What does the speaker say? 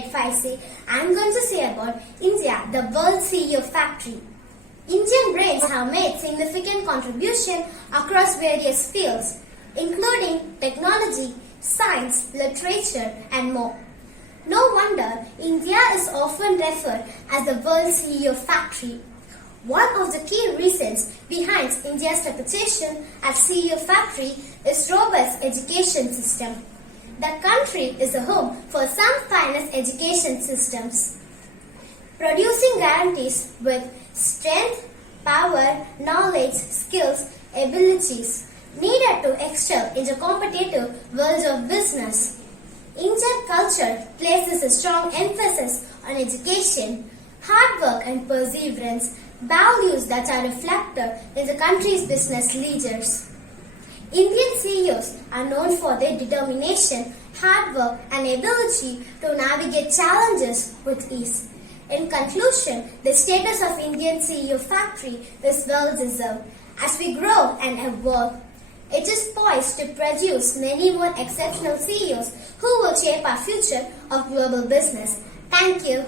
grade 5C. I'm going to say about India, the world CEO factory. Indian brains have made significant contribution across various fields, including technology, science, literature, and more. No wonder India is often referred as the world CEO factory. One of the key reasons behind India's reputation as CEO factory is robust education system. The country is a home for some finest education systems, producing guarantees with strength, power, knowledge, skills, abilities needed to excel in the competitive world of business. Indian culture places a strong emphasis on education, hard work and perseverance, values that are reflected in the country's business leaders. Indian CEOs are known for their determination, hard work and ability to navigate challenges with ease. In conclusion, the status of Indian CEO factory is well deserved. As we grow and evolve, it is poised to produce many more exceptional CEOs who will shape our future of global business. Thank you.